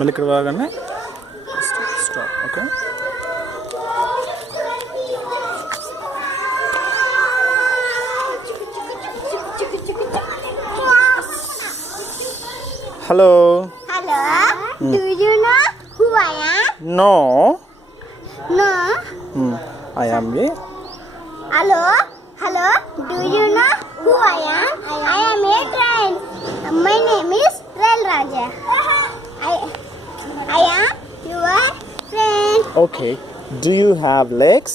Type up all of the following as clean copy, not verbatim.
మళ్ళీ ఇక్కడ రాగానే stop. Okay, hello. Hello. Do you know who I am? No. No. I am a. Hello. Hello. Do you know who I am? I am a train. My name is Rail Raja. I am your friend. Okay. Do you have legs?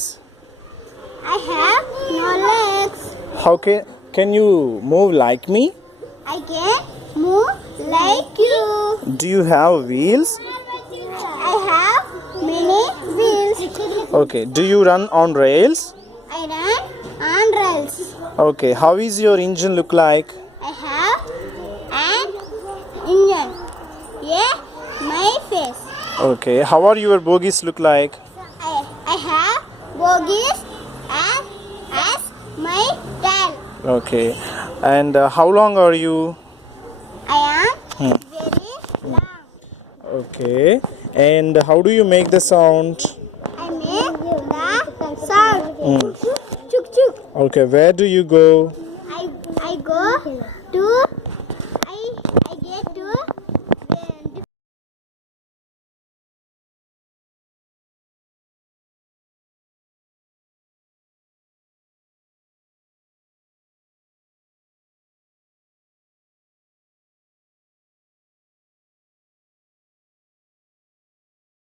I have no legs. How can you move like me? I can move like you. Do you have wheels? I have many wheels. Okay. Do you run on rails? I run on rails. Okay. How is your engine look like? I have an engine. Yeah, my face. Okay. How are your bogies look like? I have bogies as my tail. Okay. And how long are you? I am very long. Okay. And how do you make the sound? I make the sound. Chuk chuk. Okay. Where do you go?